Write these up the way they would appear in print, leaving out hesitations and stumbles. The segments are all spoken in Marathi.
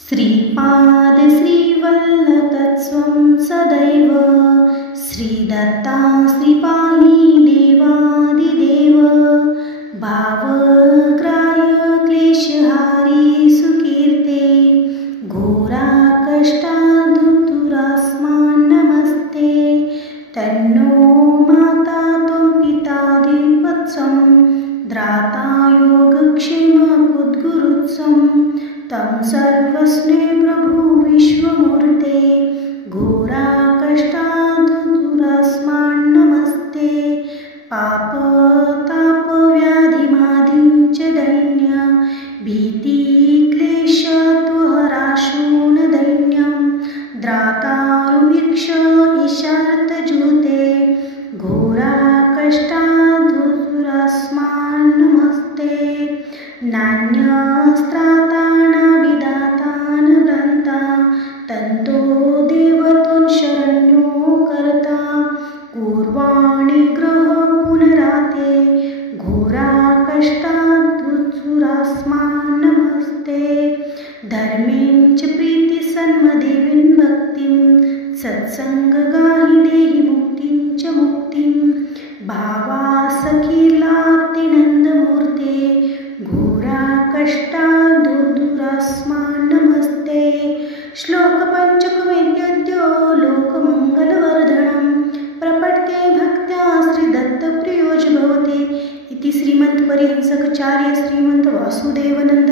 श्रीपाद श्रीवल्लभतत्त्वं सदैव श्रीदत्ता श्रीपाहि देवादिदेव भावग्राह्य क्लेशहारी सुकीर्ते घोरा कष्टादुतुरास्मान् नमस्ते तन्नो माता त्वं पिता दिवत्सं द्राता योगक्षेमकुद्गुरुत्सं तं सर्वस्वे प्रभु विश्वमूर्ते घोरा कष्टादुतुरास्मान् नमस्ते पाप ताप व्याधिमादिं च दैन्य भीति क्लेश त्वहराशून दैन्यं द्रातारुवीक्ष ईशार्तजूते घोरा कष्टादुतुरास्मान् नमस्ते नान्यस्त्रातानाभिदातान् ग्रन्था तन्तो देवतुं शरण्यो कर्ता पूर्वाणि ग्रह पुनराते घोरा कष्टादुतुरास्मान् नमस्ते धर्में च प्रीतिसन्मदेवीं भक्तिं सत्सङ्गगाहि देहि मुक्तिं च मुक्तिं भावासखिलातिनन्दमूर्ते घोरा कष्टादुतुरास्मान् नमस्ते श्लोकपञ्चकवेद्यो लोकमङ्गलवर्धनं प्रपठते भक्त्या श्रीदत्तप्रियोज भवते इति श्रीमद्परिहंसकाचार्य श्रीमद् वासुदेवानंद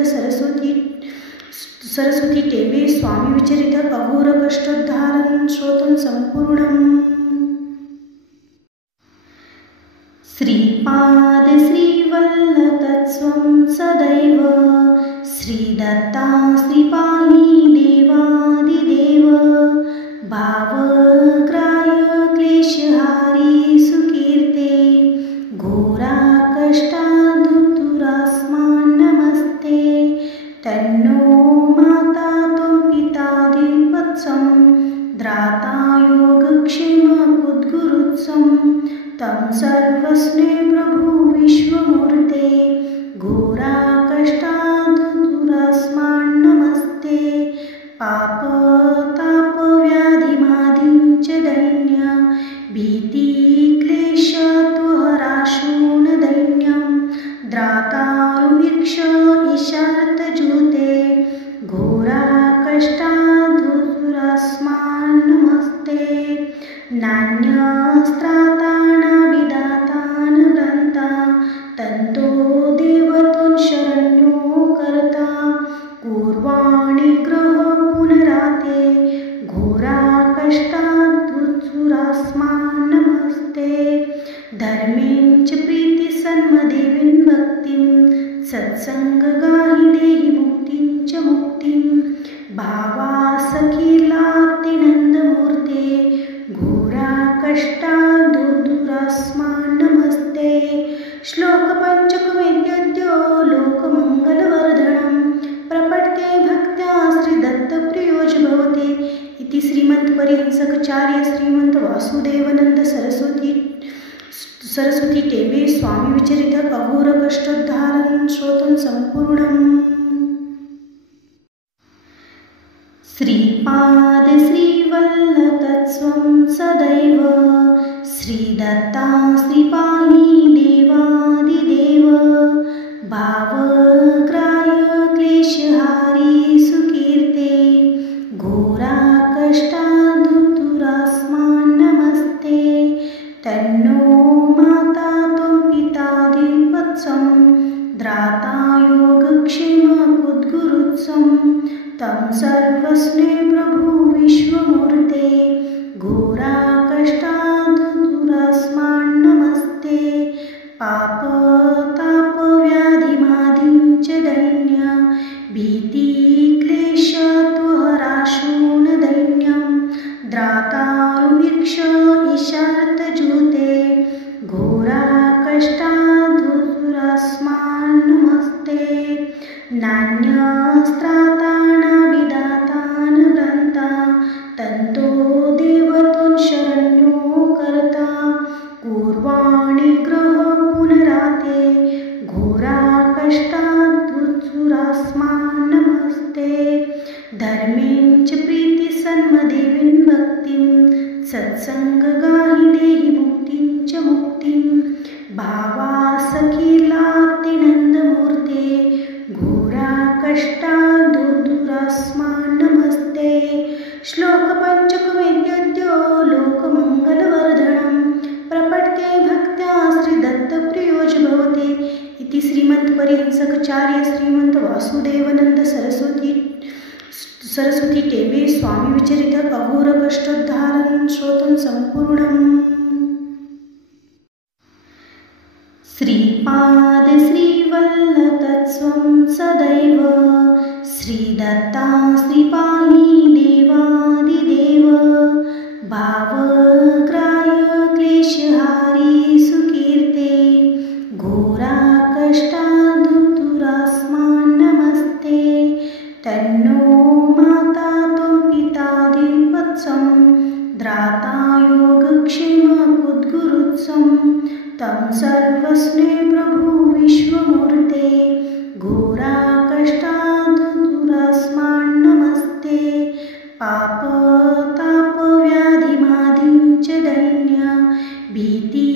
सरस्वती टेबे स्वामी विचरित अघोर कष्टोद्धारण श्रोतं संपूर्णम्। श्रीपाद श्रीवल्लभतत्त्वं सदैव श्रीदत्ता श्रीपाहि देवादिदेव भावग्राह्य क्लेशहारी सुकीर्ते घोरा कष्टादुतुरास्मान् नमस्ते तन्नो माता त्वं पिता दिवत्सं द्राता योगक्षेमकुद्गुरुत्सं तं सर्वस्वे प्रभु विश्वमूर्ते घोरा कष्टादुतुरास्मान् नमस्ते पाप ताप व्याधिमादिं च दैन्य भीति क्लेश त्वहराशून दैन्यं द्रातारुवीक्ष ईशार्तजूते घोरा कष्टादुतुरास्मान् नमस्ते नान्यस्त्रातानाभिदातान् ग्रन्था तन्तो देवतुं शरण्यो कर्ता पूर्वाणि ग्रह पुनराते घोरा कष्टादुतुरास्मान् नमस्ते धर्में च प्रीतिसन्मदेवीं भक्तिं सत्सङ्गगाहि देहि मुक्तिं च मुक्तिं भावासखिलातिनन्दमूर्ते घोरा कष्टादुतुरास्मान् नमस्ते श्लोकपञ्चकवेद्यो लोकमङ्गलवर्धनं प्रपठते भक्त्या श्रीदत्तप्रियोज भवते इति श्रीमद्परिहंसकाचार्य श्रीमद् वासुदेवानंद सरस्वती टेबे स्वामी विचरित अघोर कष्टोद्धारण श्रोतं संपूर्णम्। श्रीपाद श्रीवल्लभतत्त्वं सदैव श्रीदत्ता श्रीपाहि देवादिदेव भावग्राह्य क्लेशहारी सुकीर्ते घोरा कष्टादुतुरास्मान् नमस्ते तन्नो माता त्वं पिता दिवत्सं द्राता योगक्षेमकुद्गुरुत्सं तं सर्वस्वे प्रभु विश्वमूर्ते घोरा कष्टादुतुरास्मान् नमस्ते पाप ताप व्याधिमादिं च दैन्य भीति क्लेश त्वहराशून दैन्यं द्रातारुवीक्ष ईशार्तजूते घोरा कष्टादुतुरास्मान् नमस्ते नान्यस्त्रातानाभिदातान् ग्रन्था तन्तो देवतुं शरण्यो कर्ता पूर्वाणि ग्रह पुनराते घोरा कष्टादुतुरास्मान् नमस्ते धर्मीं च प्रीति सन्मदेवीं भक्तिं सत्संग गाहि देहि मुक्तिं च मुक्तिं भावासखिलातिनन्दमूर्ते घोरा कष्टा दुर्दुरास्मान् नमस्ते। श्लोक पंचक वेद्यो लोकमंगलवर्धनम् प्रपठते भक्त्या श्रीदत्तप्रियोज भवते इति श्रीमद्परिहंसकचार्य श्रीमंत वासुदेवानंद सरस्वती टेबे स्वामी विचरित अघोर कष्टोद्धारणं श्रोतं संपूर्णम्। श्रीपाद श्रीवल्लभतत्त्वं सदैव श्रीदत्ता श्रीपाहि देवादिदेव भावग्राह्य क्लेशहारी सुकीर्ते घोरा कष्टा दुर्दुरास्मान् नमस्ते। तन्नो माता त्वं पिता दिवत्सं द्राता योगक्षेमपुद्गुरुत्सं तं सर्वस्ने प्रभु विश्वमूर्ते घोरा कष्टा दुर्दुरास्मान् नमस्ते। पाप ताप व्याधिमादिं च दैन्य भीति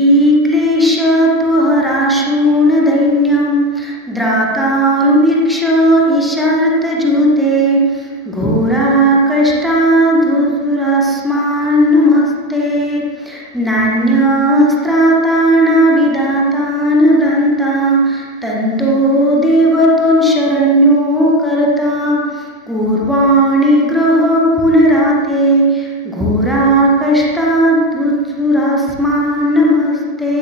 क्लेश त्वहराशून दैन्यं द्रातारुवीक्ष ईशार्तजूते घोरा कष्टा दुर्दुरास्मान् नमस्ते। नान्यस्त्रातानाभिदातान् ग्रन्था तन्तो देवतोन् शरण्यो कर्ता पूर्वाणि ग्रह पुनराते घोरा कष्टा दुर्दुरास्मान् नमस्ते।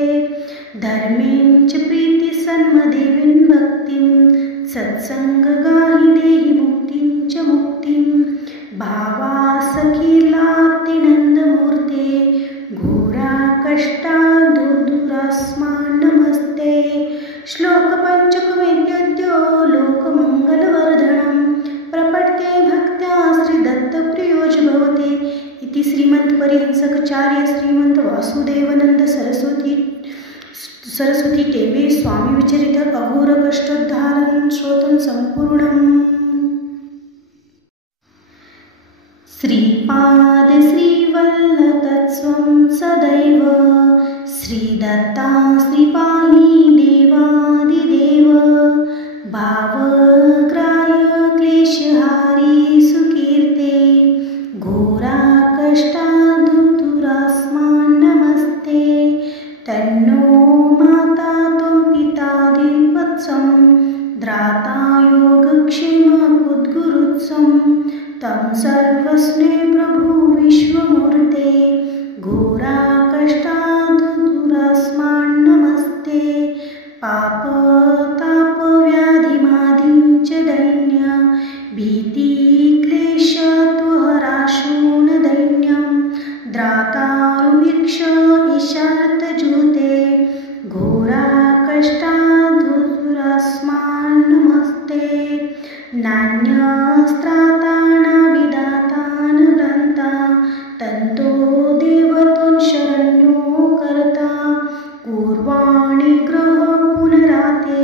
धर्मीं च प्रीति सन्मदेवीं भक्तिं सत्संग गाहि देहि मुक्तिं च मुक्तिं भावासखिलातिनन्दमूर्ते घोरा कष्टा दुर्दुरास्मान् नमस्ते। श्लोक पंचक वेद्यो लोकमंगलवर्धनम् प्रपठते भक्त्या श्रीदत्तप्रियोज भवते इति श्रीमद्परिहंसकचार्य श्रीमंत वासुदेवानंद सरस्वती टेबे स्वामी विचरित अघोर कष्टोद्धारणं श्रोतं संपूर्णम्। श्रीपाद श्रीवल्लभतत्त्वं सदैव श्रीदत्ता श्रीपाहि देवादिदेव भावग्राह्य क्लेशहारी सुकीर्ते घोरा कष्टा दुर्दुरास्मान् नमस्ते। तन्नो माता त्वं पिता दिवत्सं द्राता योगक्षेमपुद्गुरुत्सं तं सर्वस्ने प्रभु विश्वमूर्ते घोरा कष्टा दुर्दुरास्मान् नमस्ते। पाप ताप व्याधिमादिं च दैन्य भीति क्लेश त्वहराशून दैन्यं द्रातारुवीक्ष ईशार्तजूते घोरा कष्टा दुर्दुरास्मान् नमस्ते। नान्यस्त्रातानाभिदातान् ग्रन्था तन्तो देवतोन् शरण्यो कर्ता पूर्वाणि ग्रह पुनराते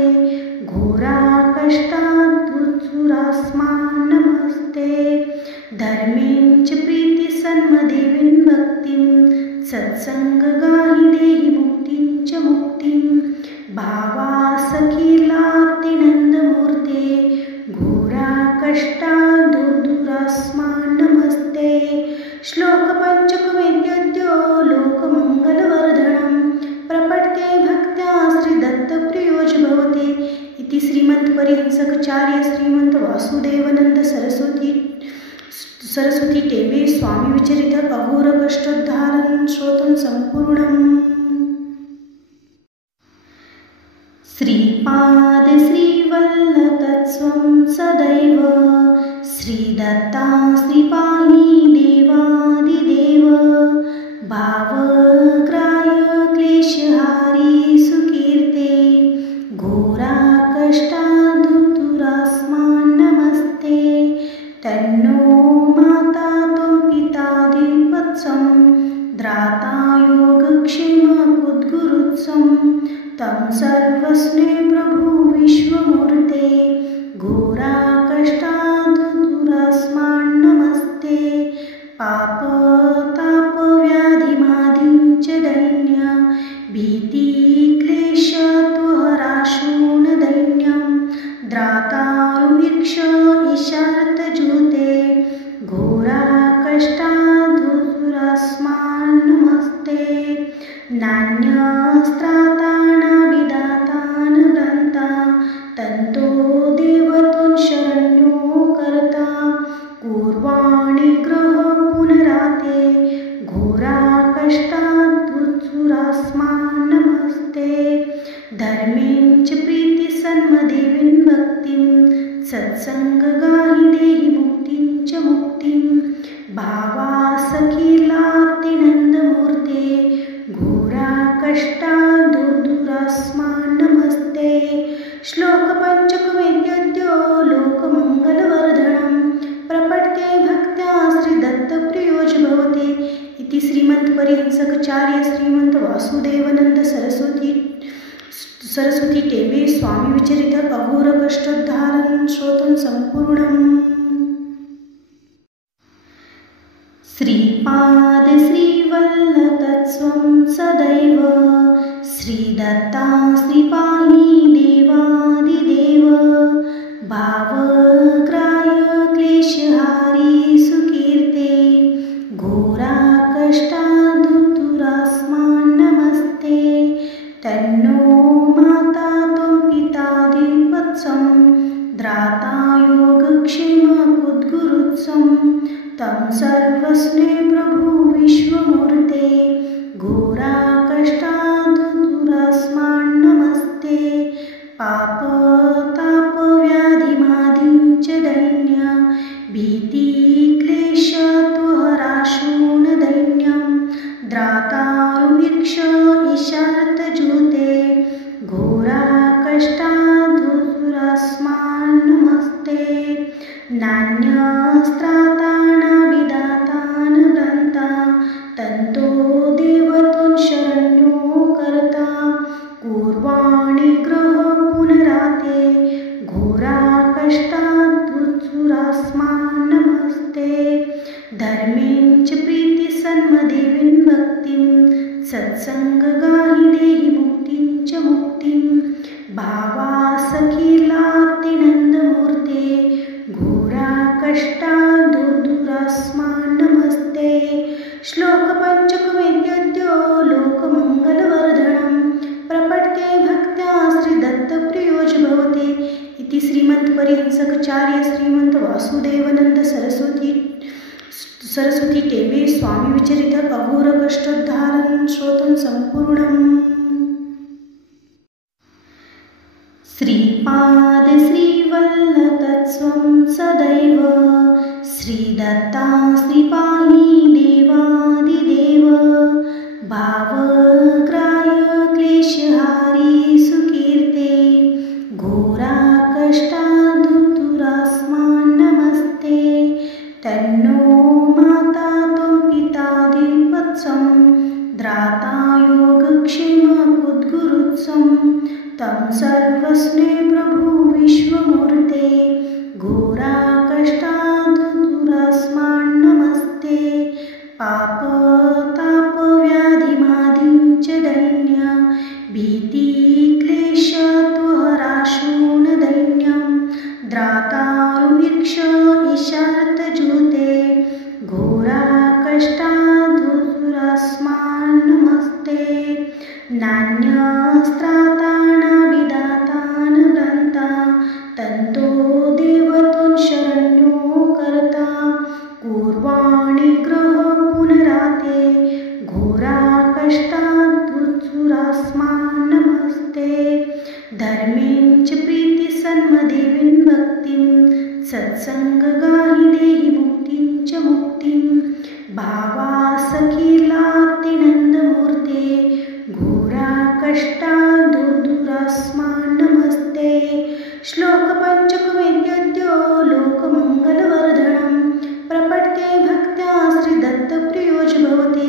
घोरा कष्टा दुर्दुरास्मान् नमस्ते। धर्मीं च प्रीति सन्मदेवीं भक्तिं सत्संग गाहि देहि मुक्तिं च मुक्तिं भावासखिलातिनन्दमूर्ते घोरा कष्टा दुर्दुरास्मान् नमस्ते। श्लोक पंचक वेद्यो लोकमंगलवर्धनम् प्रपठते भक्त्या श्रीदत्तप्रियोज भवते इति श्रीमद्परिहंसकचार्य श्रीमंत वासुदेवानंद सरस्वती टेबे स्वामी विचरित अघोर कष्टोद्धारणं श्रोतं संपूर्णम्। श्रीपाद श्रीवल्लभतत्त्वं सदैव श्रीदत्ता श्रीपाहि देवादिदेव भावग्राह्य क्लेशहारी सुकीर्ते घोरा कष्टा दुर्दुरास्मान् नमस्ते। तन्नो माता त्वं पिता दिवत्सं द्राता योगक्षेमपुद्गुरुत्सं तं सर्वस्ने प्रभु विश्वमूर्ते घोरा कष्टा दुर्दुरास्मान् नमस्ते। सत्संगगाहि देहि मुक्तिं च मुक्तिं भावासखिलातिनन्दमूर्ते घोरा कष्टा दुर्दुरास्मान् नमस्ते। श्लोक पंचकवेद्यो लोकमङ्गलवर्धनं प्रपठते भक्त्या श्रीदत्तप्रियोज भवते इति श्रीमद्परिहंसकचार्य श्रीमंत वासुदेवानंद सरस्वती टेबे स्वामी विचरित अघोर कष्टोद्धारण श्रोतं संपूर्णम्। श्रीपाद श्रीवल्लभतत्त्वं सदैव श्रीदत्ता श्रीपाहि देवादिदेव भावग्राह्य क्लेशहारी सुकीर्ते घोरा कष्टा दुर्दुरास्मान् नमस्ते। तन्नो माता त्वं पिता दिवत्सं द्राता योगक्षेमकुद्गुरुत्सं तं सर्वस्ने प्रभु विश्वमूर्ते घोरा कष्टा दुर्दुरास्मान् नमस्ते। पाप ताप व्याधिमादिं च दैन्य भीति क्लेश त्वहराशून दैन्यं द्रातारुवीक्ष ईशार्तजूते घोरा कष्टा दुर्दुरास्मान् नमस्ते। नान्यस्त्रातानाभिदातान् दन्ता तन्तो देवतों शरण्यो कर्ता पूर्वाणि ग्रह पुनराते घोरा कष्टा दुर्दुरास्मान् नमस्ते। धर्में च प्रीति सन्मदेवीं भक्तिं सत्संगगाहि देहि मुक्तिं च मुक्तिं भावासखिलातिनन्दमूर्ते घोरा कष्टा दुर्दुरास्मान् नमस्ते। श्लोक पंचकवेद्यो लोकमङ्गलवर्धनं प्रपठते भक्त्या श्रीदत्तप्रियोज भवते इति श्रीमद्परिहंसकचार्य श्रीमंत वासुदेवानंद सरस्वती टेबे स्वामी विचरित अघोर कष्टोद्धारण श्रोतं संपूर्णम्। श्रीपाद श्रीवल्लभतत्त्वं सदैव श्रीदत्ता श्रीपाहि देवादिदेव भावग्राह्य क्लेशहारी सुकीर्ते घोरा कष्टा दुर्दुरास्मान् नमस्ते। तन्नो माता त्वं पिता दिवत्सं द्राता योगक्षेमकुद्गुरुत्सं तं सर्वस्ने प्रभु विश्वमूर्ते घोरा कष्टा दुर्दुरास्मान् नमस्ते। पाप ताप व्याधिमादिं च दैन्य भीति क्लेश त्वहराशून दैन्यं द्रातारुवीक्ष ईशार्तजूते घोरा कष्टा दुर्दुरास्मान् नमस्ते। नान्यस्त्रातानाभिदातान् दन्ता तन्तो देवतों शरण्यो कर्ता पूर्वाणि ग्रह पुनराते घोरा कष्टा दुर्दुरास्मान् नमस्ते। धर्में च प्रीति सन्मदेवीं भक्तिं सत्संगगाहि देहि मुक्तिं च मुक्तिं भावासखिलातिनन्दमूर्ते घोरा कष्टा दुर्दुरास्मान् नमस्ते। श्लोक पंचकवेद्यो लोकमङ्गलवर्धनं प्रपठते भक्त्या श्रीदत्तप्रियोज भवते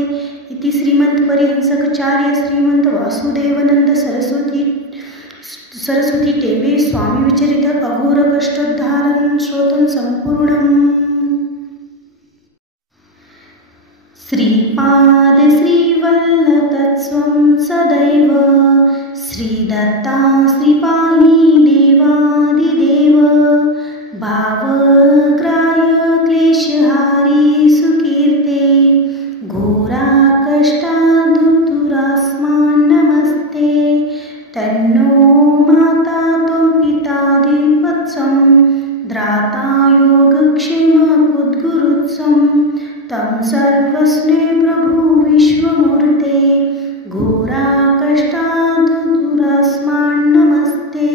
इति श्रीमद्परिहंसकचार्य श्रीमंत वासुदेवानंद सरस्वती टेबे स्वामी विचरित अघोर कष्टोद्धारण श्रोतं संपूर्णम्। श्रीपाद श्रीवल्लभतत्त्वं सदैव श्रीदत्ता श्रीपाहि देवादिदेव भावग्राह्य क्लेशहारी सुकीर्ते घोरा कष्टा दुर्दुरास्मान् नमस्ते। तन्नो माता त्वं पिता दिवत्सं द्राता योगक्षेमकुद्गुरुत्सं तं सर्वस्ने प्रभु विश्वमूर्ते घोरा कष्टा दुर्दुरास्मान् नमस्ते।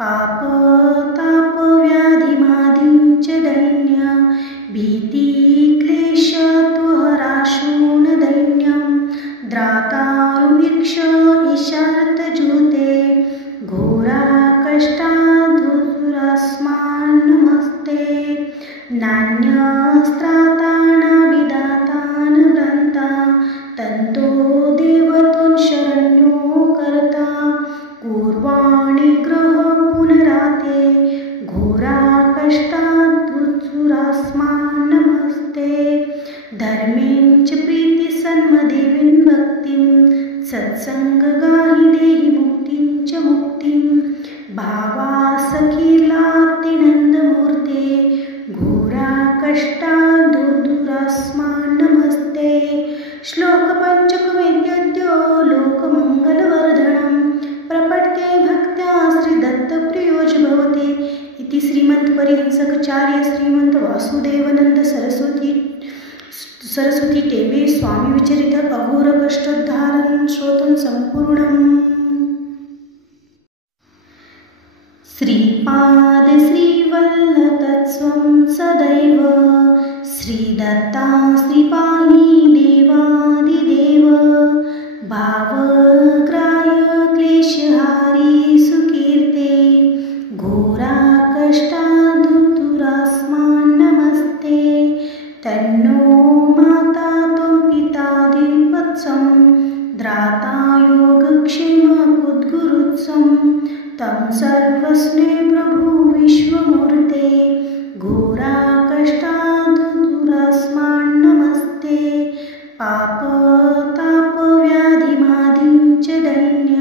पाप ताप व्याधिमादिं च दैन्य भीति क्लेश तुहराशून दैन्यं द्रातारुवीक्ष ईशार्तजूते घोरा कष्टाधुरस्मान् नमस्ते नान्यस्त्रातान् व्रन्ता तन्तो देवतुन् शरण्यो कर्ता पूर्वाणि ग्रह पुनराते घोरा कष्टाधुरस्मान् नमस्ते धर्में च प्रीति सन्मदेवीं भक्तिं सत्संगगाहि देहि मुक्तिं च मुक्तिं भावासखीलातिनन्दमूर्ते घोरा कष्टाधुरस्मान् नमस्ते श्लोक पंचकवेद्यो लोकमङ्गलवर्धनं प्रपठते भक्त्या श्रीदत्तप्रियोज भवते इति श्रीमद्परिहंसकचार्य श्रीमंत वासुदेवानंद सरस्वती टेंबे स्वामी विचरित अघोर कष्टोद्धारण श्रोतं संपूर्णम् श्रीपाद श्रीवल्लभतत्स्वं सदैव श्रीदत्ता श्रीपाहि देवादिदेव भावग्राह्य क्लेशहारी सुकीर्ते घोरा कष्टाधुरस्मान् नमस्ते तन्नो माता त्वं पिता दिवत्सं द्राता योगक्षेमकुद्गुरुत्सं तं सर्वस्मे प्रभु विश्वमूर्ते घोरा कष्टाधुरस्मान् नमस्ते पापतापव्याधिमादिं च दैन्य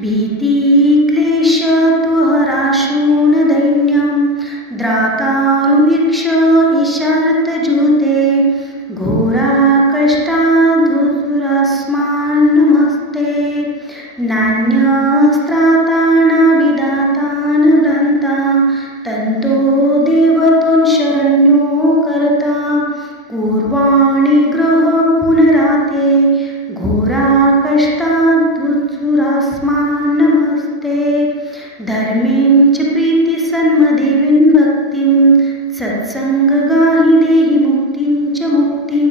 भीति क्लेश तुहराशून दैन्यं द्रातारुवीक्ष ईशार्तजूते घोरा कष्टाधुरस्मान् नमस्ते नान्यस्त्रातान् व्रन्ता तन्तो देवतुन् शरण्यो कर्ता पूर्वाणि ग्रह पुनराते घोरा कष्टाधुरस्मान् नमस्ते धर्में च प्रीति सन्मदेवीं भक्तिं सत्संगगाहि देहि मुक्तिं च मुक्तिं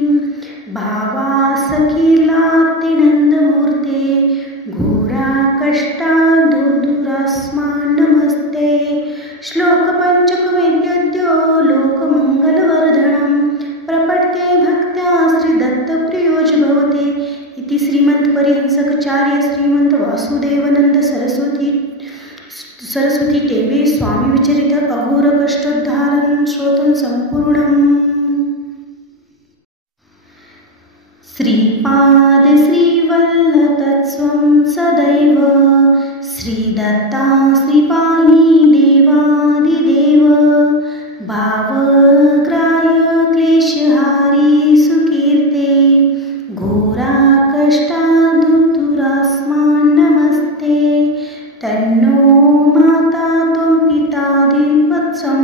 भावासखीलातिनन्दमूर्ते घोरा कष्टाधुरस्मान् नमस्ते श्लोक पंचकवेद्यो लोकमङ्गलवर्धनं प्रपठते भक्त्या श्रीदत्तप्रियोज भवते इति श्रीमद्परिहंसकचार्य श्रीमंत वासुदेवानंद सरस्वती टेंबे स्वामी विचरित अघोर कष्टोद्धारण श्रोतं संपूर्णम् श्रीपाद श्रीवल्लभतत्स्वं सदैव श्रीदत्ता श्रीपाहि देवादिदेव भावग्राह्य क्लेशहारी सुकीर्ते घोरा कष्टाधुरस्मान् नमस्ते तन्नो माता त्वं पिता दिवत्सं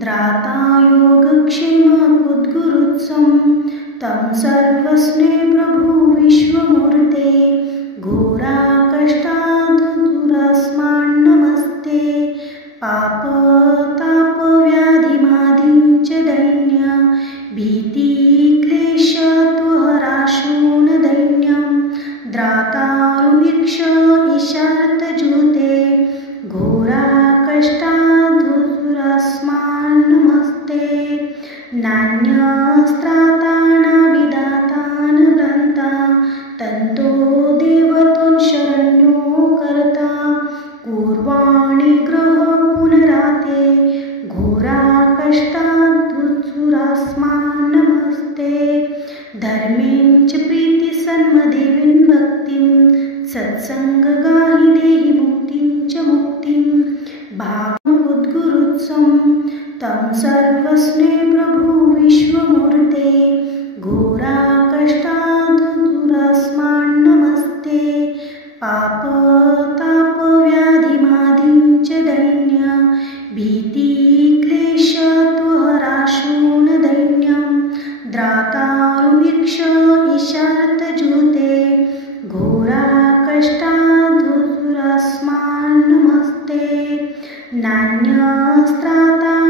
द्राता योगक्षेमकुद्गुरुत्सं तं सर्वस्मे प्रभु विश्वमूर्ते घोरा कष्टाधुरस्मान् नमस्ते पापतापव्याधिमादिं च दैन्य भीति क्लेश तुहराशून दैन्यं द्रातारुवीक्ष ईशार्तजूते घोरा कष्टाधुरस्मान् नमस्ते नान्यस्त्रातान् व्रन्ता तन्तो देवतुन् शरण्यो कर्ता पूर्वाणि ग्रह पुनराते घोरा कष्टाधुरस्मान् नमस्ते धर्में च प्रीति सन्मदेवीं भक्तिं सत्संगगाहि देहि मुक्तिं च मुक्तिं भावासखीलातिनन्दमूर्ते घोरा कष्टाधुरस्मान् नमस्ते नान्यस्त्रातान् व्रन्ता तन्तो देवतुन् शरण्यो कर्ता पूर्वाणि ग्रह पुनराते घोरा कष्टाधुरस्मान् नमस्ते धर्में च प्रीति सन्मदेवीं भक्तिं सत्संगगाहि देहि मुक्तिं च मुक्तिं भावमुद्गुरुत्सं तं सर्वस्मे प्रभु विश्वमूर्ते घोरा कष्टाधुरस्मान् नमस्ते पापतापव्याधिमादिं च दैन्य भीति क्लेश तुहराशून दैन्यं द्रातारुवीक्ष ईशार्तजूते घोरा कष्टाधुरस्मान् नमस्ते नान्यस्त्रातान्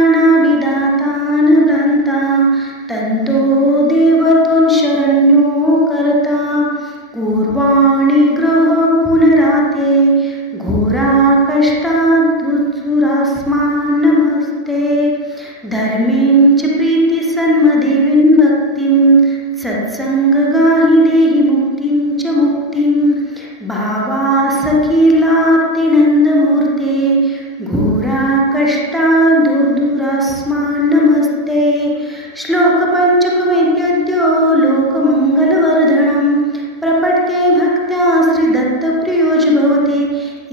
धर्में च प्रीति सन्मदेवीं भक्तिं सत्संगगाहि देहि मुक्तिं च मुक्तिं भावासखिलातिनन्दमूर्ते घोरा कष्टा दुर्दुरास्मान् नमस्ते। श्लोक पंचकवेद्यो लोकमङ्गलवर्धनं प्रपठते भक्त्या श्रीदत्तप्रियोज भवते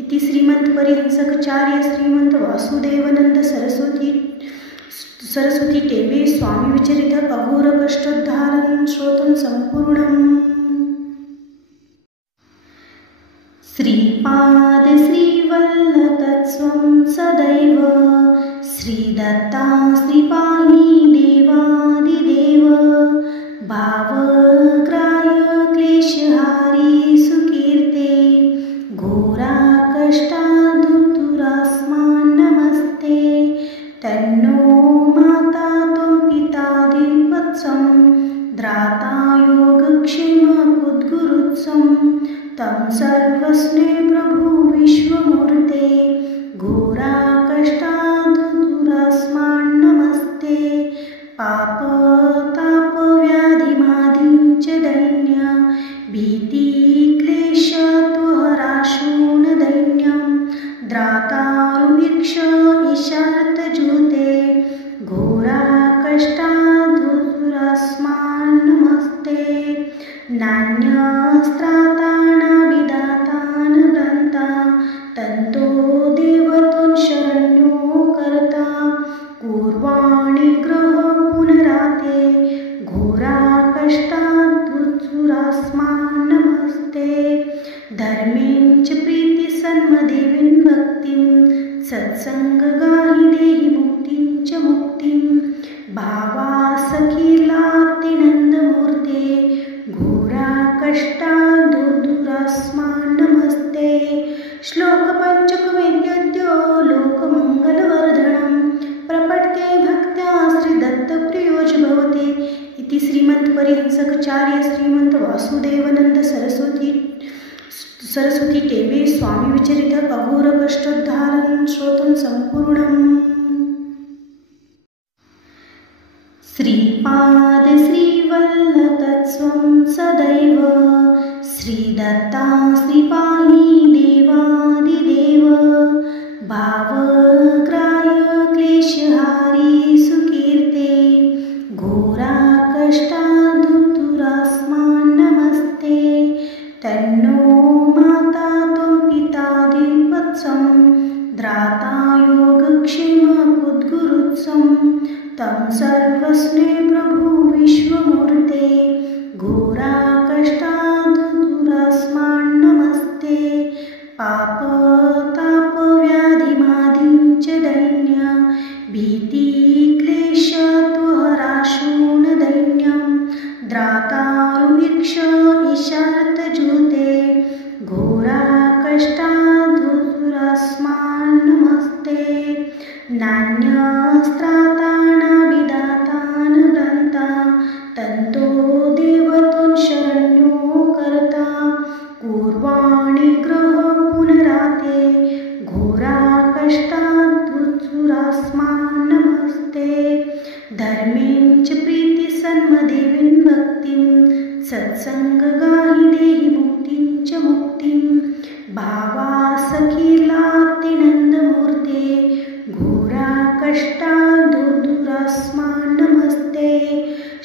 इति श्रीमद्परिहंसकचार्य श्रीमंत वासुदेवानंद सरस्वती टेबे स्वामी विचरित अघोर कष्टोद्धारणं श्रोतं संपूर्णम्। श्रीपाद श्रीवल्लभतत्त्वं सदैव श्रीदत्ता श्रीपाहि देवादिदेव भावग्राह्य क्लेशहारी सुकीर्ते घोरा कष्टा दुर्दुरास्मान् नमस्ते। तन्नो माता त्वं पिता दिवत्सं द्राता योगक्षेमकुद्गुरुत्सं तं सर्वस्मे प्रभु विश्वमूर्ते घोरा कष्टा दुर्दुरास्मान् नमस्ते। पाप ताप व्याधिमादिं च दैन्य भीति क्लेश त्वहराशून दैन्यं द्रातारुवीक्ष ईशार्तजूते घोरा कष्टा दुर्दुरास्मान् नमस्ते। नान्यस्त्रातानाभिदातान् ग्रन्था तन्तो देवतोन् शरण्यो कर्ता पूर्वाणि ग्रह पुनराते घोरा कष्टा दुर्दुरास्मान् नमस्ते। धर्में च प्रीति सन्मदेवीं भक्तिं सत्संगगाहि देहि मुक्तिं च मुक्तिं भावासखिलातिनन्दमूर्ते घोरा कष्टा दुर्दुरास्मान् नमस्ते। श्लोक पंचकवेद्यो लोकमङ्गलवर्धनं प्रपठते भक्त्या श्रीदत्तप्रियोज भवते इति श्रीमद्परिहंसकचार्य श्रीमंत वासुदेवानंद सरस्वती टेबे स्वामी विचरित अघोर कष्टोद्धारणं श्रोतं संपूर्णम्। श्रीपाद श्रीवल्लभतत्त्वं सदैव श्रीदत्ता श्रीपाहि देवादिदेव भावग्राह्य क्लेशहारी सुकीर्ते घोरा कष्टा दुर्दुरास्मान् नमस्ते। तन्नो माता त्वं पिता दिवत्सं द्राता योगक्षेमकुद्गुरुत्सं तं सर्वस्मे प्रभु विश्वमूर्ते घोरा कष्टा दुर्दुरास्मान् नमस्ते। पाप ताप व्याधिमादिं च दैन्य भीति क्लेश त्वहराशून दैन्यं द्रातारुवीक्ष ईशार्तजूते घोरा कष्टा दुर्दुरास्मान् नमस्ते। नान्यस्त्रातानाभिदातान् ग्रन्था तन्तो देवतोन् शरण्यो कर्ता पूर्वाणि ग्रह पुनराते घोरा कष्टा दुर्दुरास्मान् नमस्ते। धर्में च प्रीति सन्मदेवीं भक्तिं सत्संगगाहि देहि मुक्तिं च मुक्तिं भावासखिलातिनन्दमूर्ते घोरा कष्टा दुर्दुरास्मान् नमस्ते।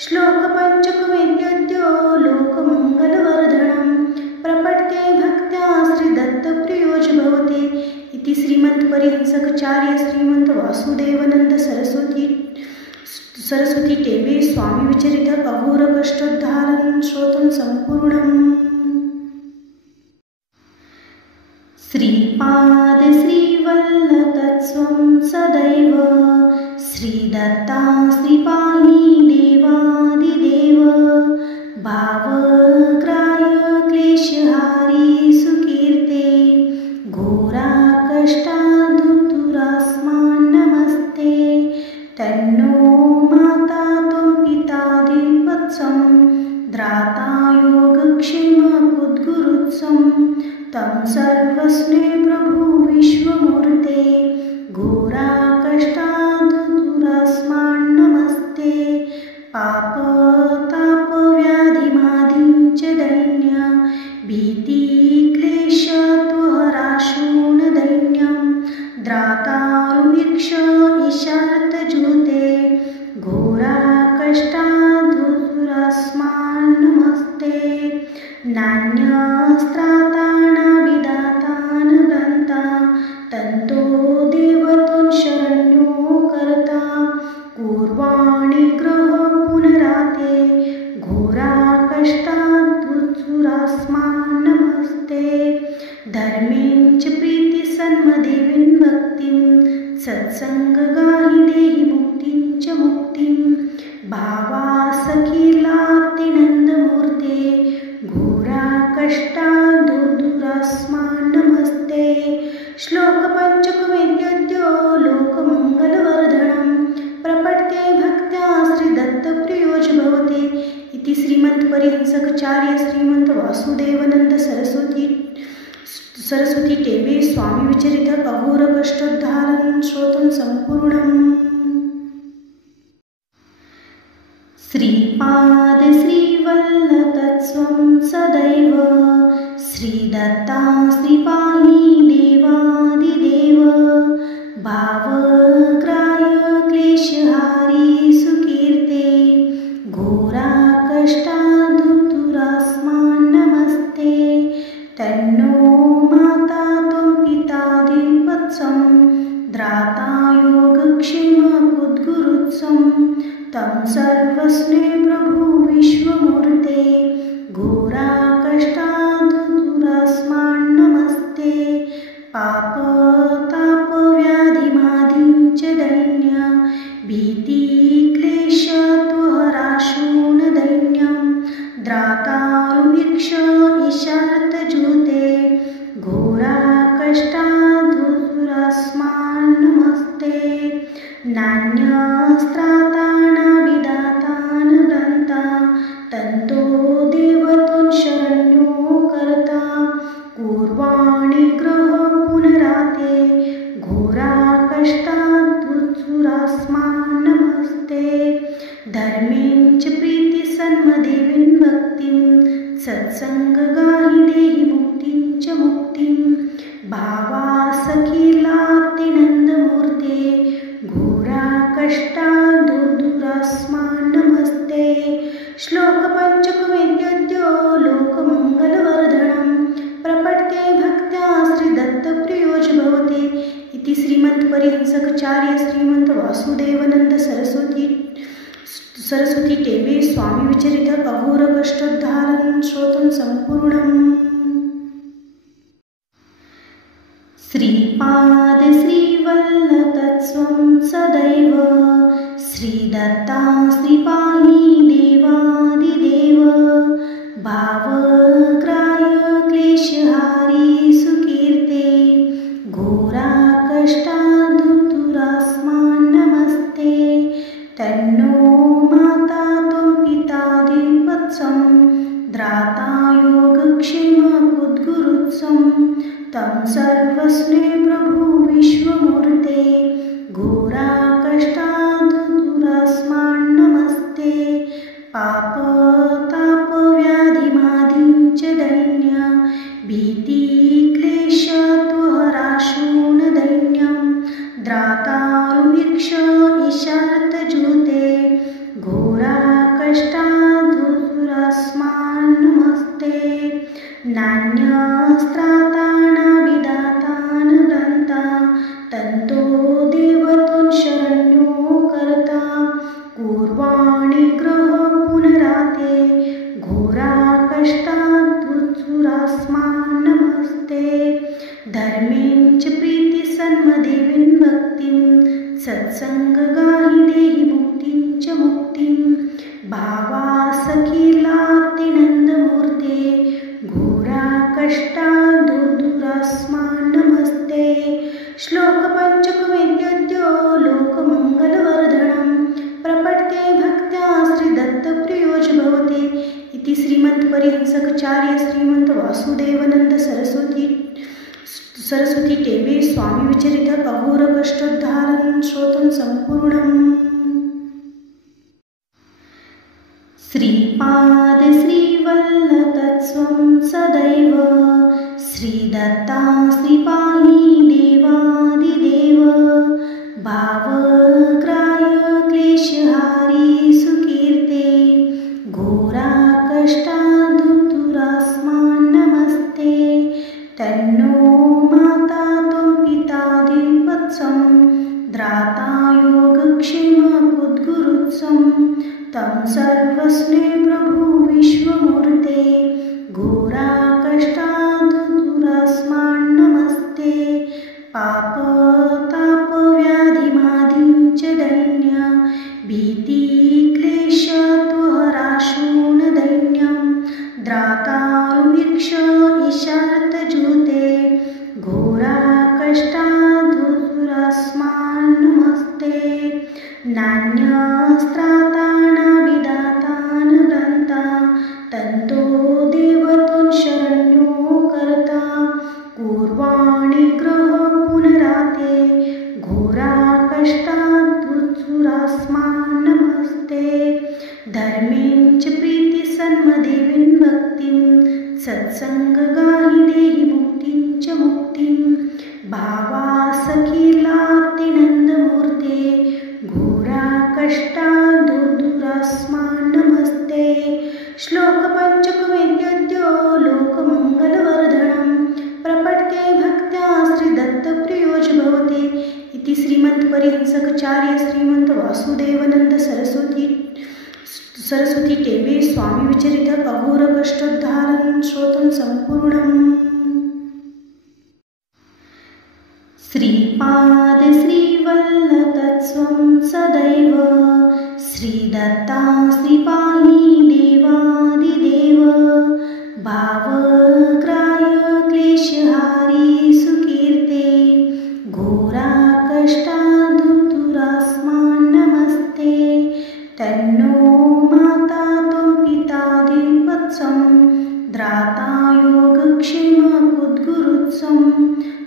श्लोक पंचकवेद्यो लोकमङ्गलवर्धनं प्रपठते भक्त्या श्रीदत्तप्रियोज भवते इति श्रीमद्परिहंसकचार्य श्रीमंत वासुदेवानंद सरस्वती टेबे स्वामी विचरित अघोर कष्टोद्धारणं श्रोतं संपूर्णम्। श्रीपाद श्रीवल्लभतत्त्वं सदैव श्रीदत्ता श्रीपाहि देवादिदेव भावग्राह्य क्लेशहारी सुकीर्ते घोरा कष्टा दुर्दुरास्मान् नमस्ते। तन्नो माता त्वं पिता दिवत्सं द्राता योगक्षेमकुद्गुरुत्सं तं सर्वस्मे प्रभु विश्वमूर्ते घोरा कष्टा दुर्दुरास्मान् नान्यस्त्रातानाभिदातानभ्रान्ता तन्तो देवतों शरण्यो कर्ता पूर्वाणि ग्रह पुनराते घोरा कष्टाद्धुत्सुरास्मान् नमस्ते धर्में च प्रीति सन्मदेवीं भक्तिं सत्संगगाहि देहि मुक्तिं च मुक्तिं भावासखिलातिनन्दमूर्ते घोरा कष्टाद्धुरास्मान् नमस्ते श्लोक पंचकवेद्यो लोकमङ्गलवर्धनं प्रपठते भक्त्या श्रीदत्तप्रियोज भवते इति श्रीमन्तपरिहंसकचार्य श्रीमंत वासुदेवानंद सरस्वती टेबे स्वामी विचरित अघोर कष्टोद्धारण श्रोतं संपूर्णम् श्रीपाद श्रीवल्लभतत्स्वं सदैव श्रीदत्ता श्रीपाहि देवादिदेव भावग्राह्य क्लेशहारी सुकीर्ते घोरा कष्टाद्धुरास्मान् नमस्ते तन्नो माता त्वं पिता दिवत्सं द्राता योगक्षेमकुद्गुरुत्सं तं सर्वस्ने प्रभु विश्वमूर्ते घोरा कष्टाद्धुरास्मान् नमस्ते पापतापव्याधिमादिं च दैन्य भीतिक्लेशत्वहराशून् दैन्यं द्रातारुवीक्ष ईशार्तजूते घोरा कष्टाद्धुरास्मान् नमस्ते नान्यस्त्रातानाभिदातानभ्रान्ता तन्तो देवतों शरण्यो कर्ता पूर्वाणि ग्रह पुनराते घोरा कष्टाद्धुरास्मान् नमस्ते धर्में च प्रीति सन्मदेवीं भक्तिं सत्संगगाहि देहि मुक्तिं च मुक्तिं भावासखिलातिनन्दमूर्ते घोरा कष्टाद्धुरास्मान् नमस्ते श्लोक पंचकवेद्यो लोकमङ्गलवर्धनं प्रपठते भक्त्या श्रीदत्तप्रियोज भवते इति श्रीमन्तपरिहंसकचार्य श्रीमंत वासुदेवानंद सरस्वती टेबे स्वामी विचरित अघोर कष्टोद्धारण श्रोतं संपूर्णम् श्रीपाद श्रीवल्लभतत्स्वं सदैव श्रीदत्ता श्रीपाहि देवादिदेव भावग्राह्य क्लेशहारी सुकीर्ते घोरा कष्टाद्धुरास्मान् नमस्ते तन्नो माता त्वं पिता दिवत्सं द्राता योगक्षेमकुद्गुरुत्सं तं सर्वस्ने प्रभु विश्वमूर्ते घोरा कष्टाद्धुरास्मान् नमस्ते पापतापव्याधिमादिं च दैन्य भीतिक्लेशत्वहराशून् दैन्यं द्रातारुवीक्ष ईशार्तजूते घोरा कष्टाद्धुरास्मान् नमस्ते नान्यस्त्रातानाभिदातानभ्रान्ता तन्तो देवतों शरण्यो कर्ता पूर्वाणि ग्रह पुनराते घोरा कष्टाद्धुरास्मान् नमस्ते धर्में च प्रीति सन्मदेवीं भक्तिं सत्संगगाहि देहि मुक्तिं च मुक्तिं भावासखिलातिनन्दमूर्ते घोरा कष्टाद्धुरास्मान् नमस्ते श्लोक पंचकवेद्यो लोकमङ्गलवर्धनं प्रपठते भक्त्या श्रीदत्तप्रियोज भवते इति श्रीमन्तपरिहंसकचार्य श्रीमंत वासुदेवानंद सरस्वती टेबे स्वामी विचरित अघोर कष्टोद्धारण श्रोतं संपूर्णम् श्रीपाद श्रीवल्लभतत्स्वं सदैव श्रीदत्ता श्रीपाहि देवादिदेव भावग्राह्य क्लेशहारी सुकीर्ते घोरा कष्टाद्धुरास्मान् सद्गुरुत्सं तं सर्वस्मे प्रभु विश्वमूर्ते घोराकष्टादुरास्मान्नमस्ते पापतापव्याधिमादिं च दैन्य भीतिक्लेशत्वहराशूनदैन्यं द्रातारुवीक्ष ईशार्तजूते घोराकष्टादुरास्मान्नमस्ते नान्यस्त्रातानाविदातान् ग्रन्था तन्तो देवतुन् शरण्यो कर्ता पूर्वाणि ग्रह पुनराते घोराकष्टादुरास्मान्नमस्ते धर्में च प्रीतिसन्मदेवीं भक्तिं सत्सङ्गगाहि देहि मुक्तिं च मुक्तिं भावासखिलातिनन्दमूर्ते घोराकष्टादुरास्मान्नमस्ते श्लोकपञ्चकवेद्यो लोकमङ्गलवर्धनं प्रपठते भक्त्या श्रीदत्तप्रियोज भवते इति श्रीमद्परिहंसकचार्य श्रीमंत वासुदेवानंद सरस्वती टेंबे स्वामी विचरित अघोर कष्टोद्धारण श्रोतं संपूर्णम् श्रीपाद श्रीवल्लभतत्त्वं सदैव श्रीदत्ता श्रीपाहि देवादिदेव भावग्राह्य क्लेशहारी सुकीर्ते घोराकष्टादुरास्मान्नमस्ते तन्नो माता त्वं पिता दिवत्सं द्राता योगक्षेमपुद्गुरुत्सं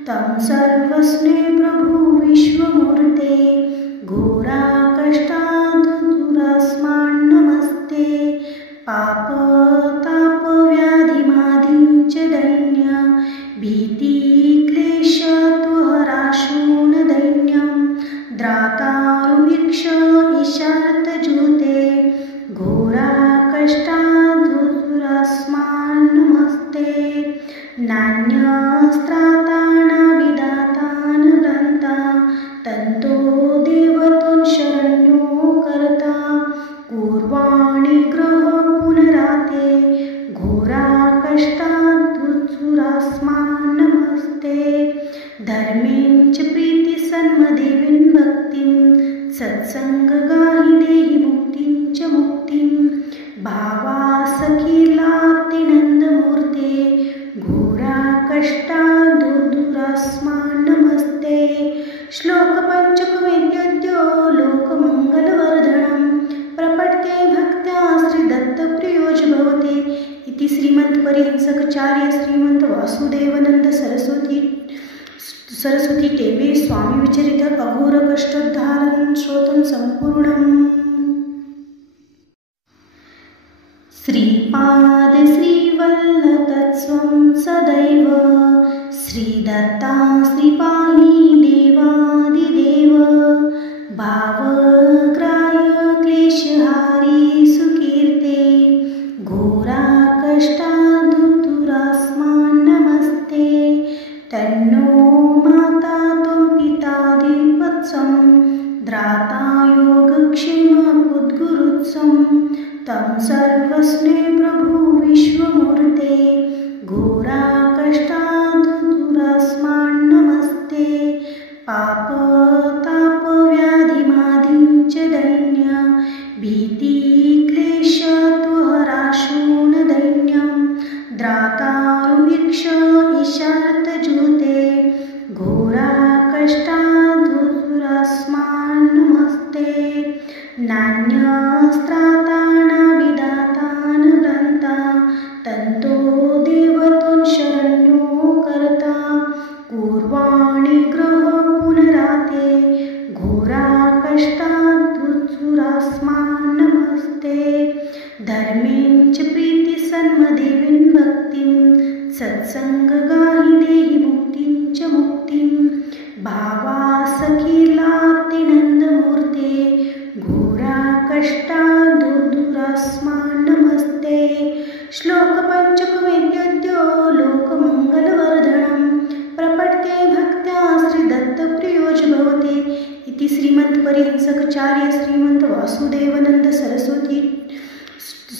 तं सर्वस्मे प्रभु विश्वमूर्ते घोराकष्टादुरास्मान्नमस्ते पापतापव्याधिमादिं च दैन्य भीतिक्लेशत्वहराशूनदैन्यं द्रातारुवीक्ष ईशार्तजूते घोराकष्टादुरास्मान्नमस्ते नान्यस्त्रातानाविदातान् ग्रन्था तन्तो देवतुन् शरण्यो कर्ता पूर्वाणि ग्रह पुनराते घोराकष्टादुरास्मान्नमस्ते धर्में च प्रीतिसन्मदेवीं भक्तिं सत्सङ्गगाहि देहि मुक्तिं च मुक्तिं भावासखिलातिनन्दमूर्ते घोराकष्टादुरास्मान्नमस्ते श्लोकपञ्चकवेद्यो लोकमङ्गलवर्धनं प्रपठते भक्त्या श्रीदत्तप्रियोज भवते इति श्रीमद्परिहंसकचार्य श्रीमंत वासुदेवानंद सरस्वती टेंबे स्वामी विचरित अघोर कष्टोद्धारण श्रोतं संपूर्णम् श्रीपाद श्रीवल्लभतत्त्वं सदैव श्रीदत्ता श्रीपाहि देवादिदेव भावग्राह्य क्लेशहारी सुकीर्ते घोराकष्टादुरास्मान्नमस्ते तन्नो माता त्वं पिता दिवत्सं द्राता योगक्षेमपुद्गुरुत्सं तं सर्वस्मे प्रभु विश्वमूर्ते घोराकष्टादुरास्मान्नमस्ते पापतापव्याधिमादिं च दैन्य भीतिक्लेशत्वहराशूनदैन्यं द्रातारुवीक्ष ईशार्तजूते घोराकष्टादुरास्मान्नमस्ते नान्यस्त्रातानाविदातान् ग्रन्था तन्तो देवतुन् शरण्यो कर्ता पूर्वाणि ग्रह पुनराते घोराकष्टादुरास्मान्नमस्ते धर्में च प्रीतिसन्मदेवीं भक्तिं सत्सङ्गगाहि देहि मुक्तिं च मुक्तिं भावासखिलातिनन्दमूर्ते घोराकष्टादुरास्मान्नमस्ते श्लोकपञ्चकवेद्यो लोकमङ्गलवर्धनं प्रपठते भक्त्या श्रीदत्तप्रियोज भवते इति श्रीमद्परिहंसकचार्य श्रीमंत वासुदेव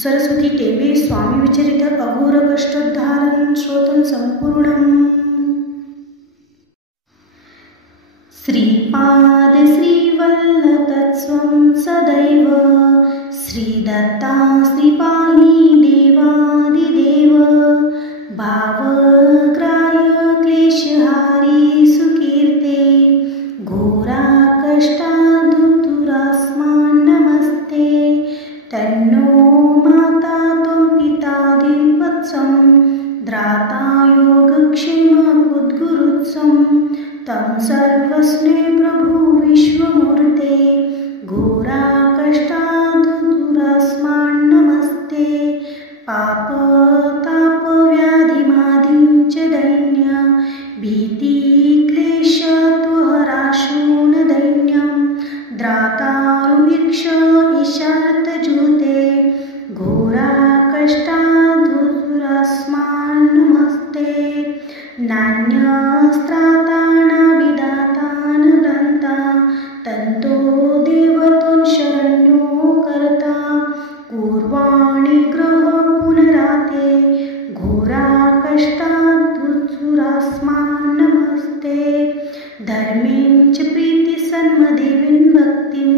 सरस्वती टेंबे स्वामी विचरित अघोर कष्टोद्धारणं श्रोतं संपूर्णम्। श्रीपाद श्रीवल्लभतत्त्वं सदैव श्रीदत्ता श्रीपाहि देवादिदेव भावग्राह्य क्लेशहारी सुकीर्ते घोरा कष्टादुतुरास्मान् नमस्ते तन्नो माता त्वं पिता दिवत्सं द्राता योगक्षेमपुद्गुरुत्सं तं सर्वस्ने प्रभु विश्वमूर्ते घोरा कष्टादुतुरास्मान् नमस्ते पापतापव्याधिमादिं च दैन्य भीतिक्लेशत्वहराशून् दैन्यं द्रातारुवीक्ष ईशार्तजूते घोरा कष्टादुतुरास्मान् नमस्ते नान्यस्त्रातानाभिदातान् ग्रन्था तन्तो देवतुन् शरण्यो कर्ता पूर्वाणि ग्रह पुनराते घोरा कष्टादुतुरास्मान् नमस्ते धर्में च प्रीतिसन्मदेवीं भक्तिं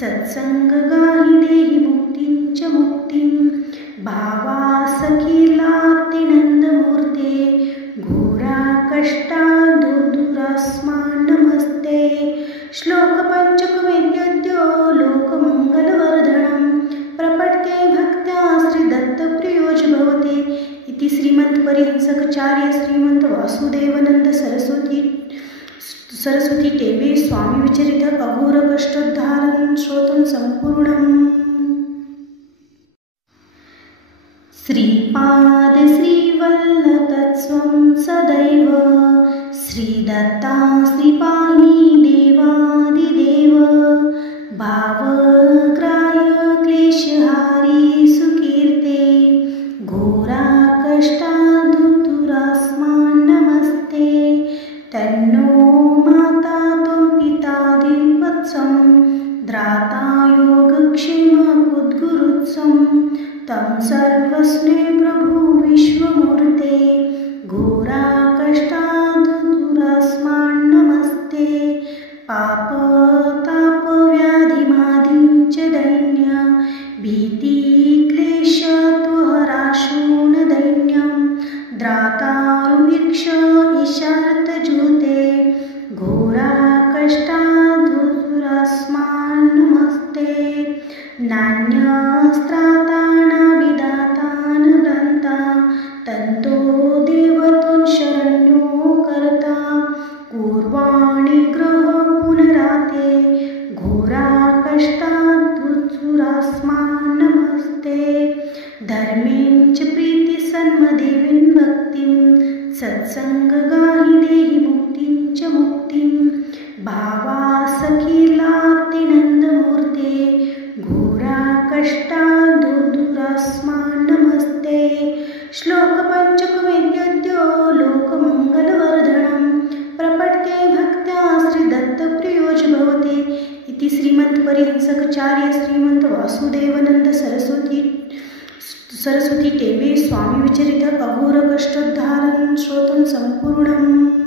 सत्सङ्गगाहि देहि मुक्तिं च मुक्तिं भावासखिलातिनन्दमूर्ते घोरा कष्टादुतुरास्मान् नमस्ते श्लोकपञ्चकवेद्यो लोकमङ्गलवर्धनं प्रपठते भक्त्या श्रीदत्तप्रियोज भवते इति श्रीमद्परिहंसकाचार्य श्रीमन्त वासुदेवानन्द सरस्वती टेंबे स्वामी विचरित अघोर कष्टोद्धारणं श्रोतं संपूर्णम्। श्रीपाद श्रीवल्लभतत्त्वं सदैव श्रीदत्ता श्रीपाहि देवादिदेव भावग्राह्य क्लेशहारी सुकीर्ते घोरा कष्टादुतुरास्मान् नमस्ते तन्नो माता त्वं पिता दिवत्सं द्राता योगक्षेमपुद्गुरुत्सं तं सर्वस्ने प्रभु विश्वमूर्ते घोरा कष्टादुतुरास्मान् नमस्ते पापतापव्याधिमादिं च दैन्य भीतिक्लेशत्वहराशून् दैन्यं द्रातारुवीक्ष ईशार्तजूते घोरा कष्टादुतुरास्मान् नमस्ते नान्यस्त्रातानाभिदातान् ग्रन्था तन्तो देवतुन् शरण्यो कर्ता पूर्वाणि ग्रह पुनराते घोरा कष्टादुतुरास्मान् नमस्ते धर्में च प्रीतिसन्मदेवीं भक्तिं सत्सङ्गगाहि देहि मुक्तिं च मुक्तिं भावासखिलातिनन्दमूर्ते घोरा कष्टादुतुरास्मान् नमस्ते श्लोकपञ्चकवेद्यो लोकमङ्गलवर्धनं प्रपठते भक्त्या श्रीदत्तप्रियोज भवते इति श्रीमद्परिहंसकाचार्य श्रीमन्त वासुदेवानन्द सरस्वती टेंबे स्वामी विचरित अघोर कष्टोद्धारणं श्रोतं संपूर्णम्।